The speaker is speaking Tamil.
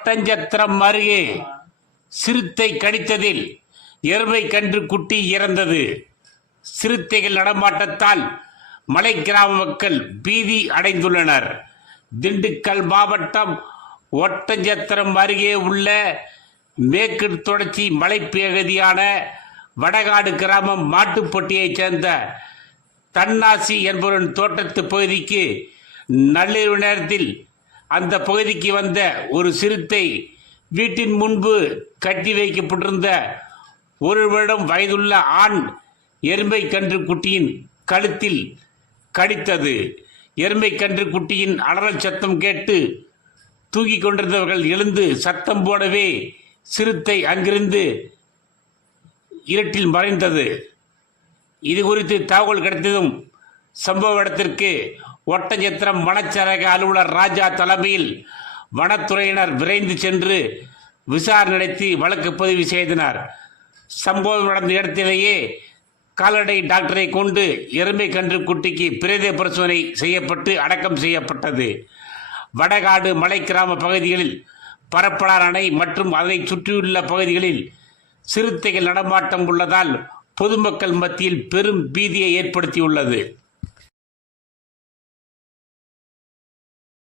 ஒட்டஞ்சத்திரம் அருகே சிறுத்தை கடித்ததில் எருமை கன்று குட்டி இறந்தது. சிறுத்தைகள் நடமாட்டத்தால் மலை கிராம மக்கள் பீதி அடைந்துள்ளனர். திண்டுக்கல் மாவட்டம் ஒட்டஞ்சத்திரம் அருகே உள்ள மேற்கு தொடர்ச்சி மலைப்பகுதியான வடகாடு கிராமம் மாட்டுப்பட்டியைச் சேர்ந்த தன்னாசி என்பவரின் தோட்டத்து பகுதிக்கு நள்ளிரவு நேரத்தில் அந்த பகுதிக்கு வந்த ஒரு சிறுத்தை வீட்டின் முன்பு கட்டி வைக்கப்பட்டிருந்த ஒரு வருடம் வயதுள்ள ஆண் எருமை கன்று குட்டியின் கழுத்தில் கடித்தது. எருமை கன்று குட்டியின் அலறல் சத்தம் கேட்டு தூங்கிக் கொண்டிருந்தவர்கள் எழுந்து சத்தம் போடவே சிறுத்தை அங்கிருந்து இருட்டில் மறைந்தது. இது குறித்து தகவல் கிடைத்ததும் சம்பவ இடத்திற்கு ஒட்டஞ்சத்திரம் வனச்சரக அலுவலர் ராஜா தலைமையில் வனத்துறையினர் விரைந்து சென்று விசாரணை நடத்தி வழக்கு பதிவு செய்தனர். சம்பவம் நடந்த இடத்திலேயே கால்நடை டாக்டரை கொண்டு எருமை கன்று குட்டிக்கு பிரேத பரிசோதனை செய்யப்பட்டு அடக்கம் செய்யப்பட்டது. வடகாடு மலை கிராம பகுதிகளில் பரப்பலார் அணை மற்றும் அதை சுற்றியுள்ள பகுதிகளில் சிறுத்தைகள் நடமாட்டம் உள்ளதால் பொதுமக்கள் மத்தியில் பெரும் பீதியை ஏற்படுத்தியுள்ளது.